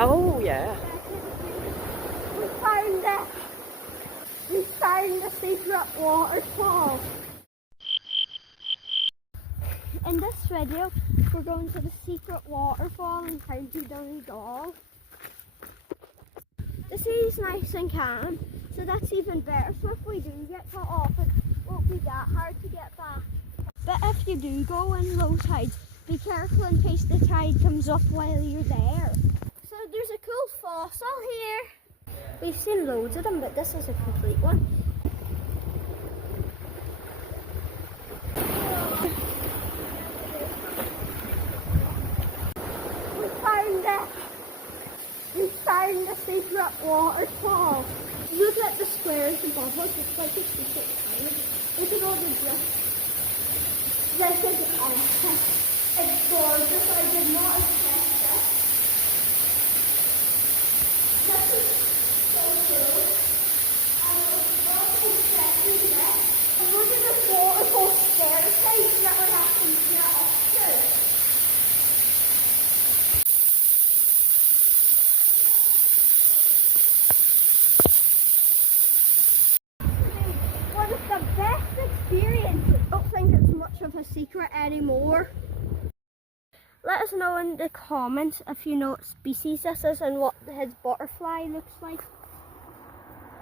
Oh, yeah. We found it. We found the secret waterfall. In this video, we're going to the secret waterfall in County Donegal. The sea's nice and calm, so that's even better. So if we do get cut off, it won't be that hard to get back. But if you do go in low tides, be careful in case the tide comes up while you're there. So there's a cool fossil here. We've seen loads of them, but this is a complete one. We found it. We found the secret waterfall. Look at the squares above us. It's like a secret cave. Look at all the drift. This is awesome. It's gorgeous. I did not expect this. This is so cool. I was not expecting this. And look at this waterfall staircase that we have to get up to. One of the best experiences. I don't think it's much of a secret anymore. Let us know in the comments if you know what species this is and what his butterfly looks like.